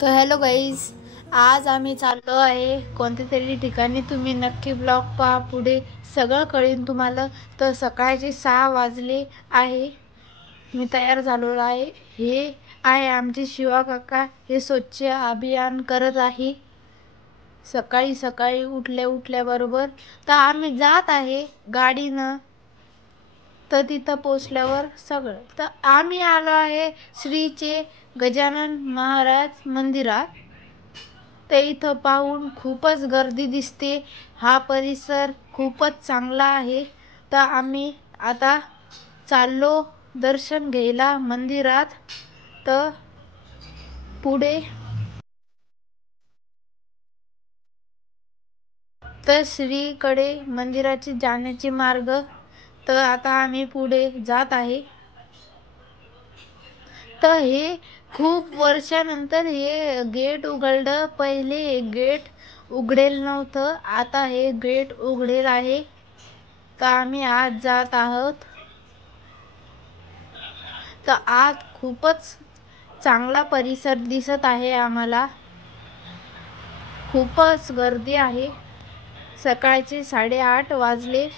तो hello guys, आज आम्ही चाललो आहे कोणत्या तरी ठिकाणी. तुम्ही नक्की ब्लॉग पहा, पुढे सगळं कळेल तुम्हाला. तर सकाळचे 6 वाजले आहे, मी तयार झालो आहे. हे आहे आमचे शिवा काका, हे स्वच्छ अभियान करत आहे सकाळी सकाळी उठल्याबरोबर. तर आम्ही जात आहे गाडीनं. तर तिथं पोचल्यावर सगळं, तर आम्ही आलो आहे श्रीचे गजानन महाराज मंदिरात. ते इथं पाहून खूपच गर्दी दिसते. हा परिसर खूपच चांगला आहे. तर आम्ही आता चाललो दर्शन घ्यायला मंदिरात. तर पुढे तर श्रीकडे मंदिराची जाण्याची मार्ग. तर आता आम्ही पुढे जात आहे. तर हे खूप वर्षानंतर हे गेट उघडलं. पहिले हे गेट उघडेल नव्हतं, आता हे गेट उघडेल आहे. तर आम्ही आज जात आहोत. तर आज खूपच चांगला परिसर दिसत आहे आम्हाला. खूपच गर्दी आहे. सकाळचे 8:30 वाजले.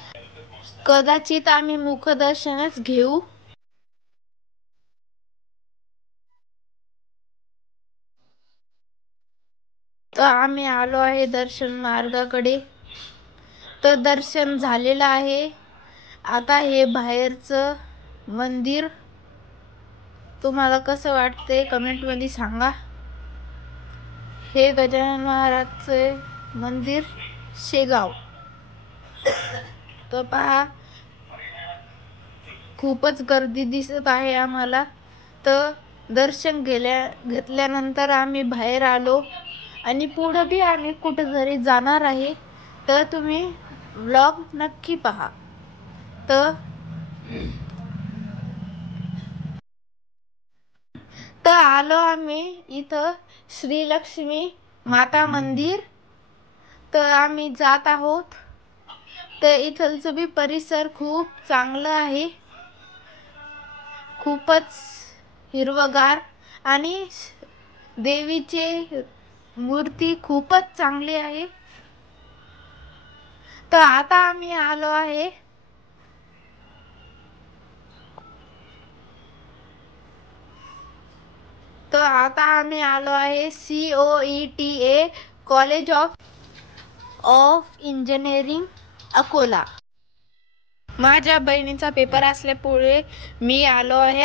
कदाचित आम्ही मुखदर्शनच घेऊ. तर आम्ही आलो आहे दर्शन मार्गाकडे. तर दर्शन झालेलं आहे. आता हे बाहेरचं मंदिर तुम्हाला कसं वाटते कमेंट मध्ये सांगा. हे गजानन महाराजचे मंदिर शेगाव. तर पहा, खूपच गर्दी दिसत आहे आम्हाला. तर दर्शन घेतल्यानंतर आम्ही बाहेर आलो आणि पुढे बी आम्ही कुठेतरी जाणार आहे. तर तुम्ही व्लॉग नक्की पहा. तर आलो आम्ही इथं श्रीलक्ष्मी माता मंदिर. तर आम्ही जात आहोत. तर इथलचं बी परिसर खूप चांगलं आहे. खूपच हिरवगार आणि देवीचे मूर्ती खूपच चांगली आहे. तर आता आम्ही आलो आहे COETA college of engineering Akola. माझ्या बहिणीचा पेपर असल्यामुळे मी आलो आहे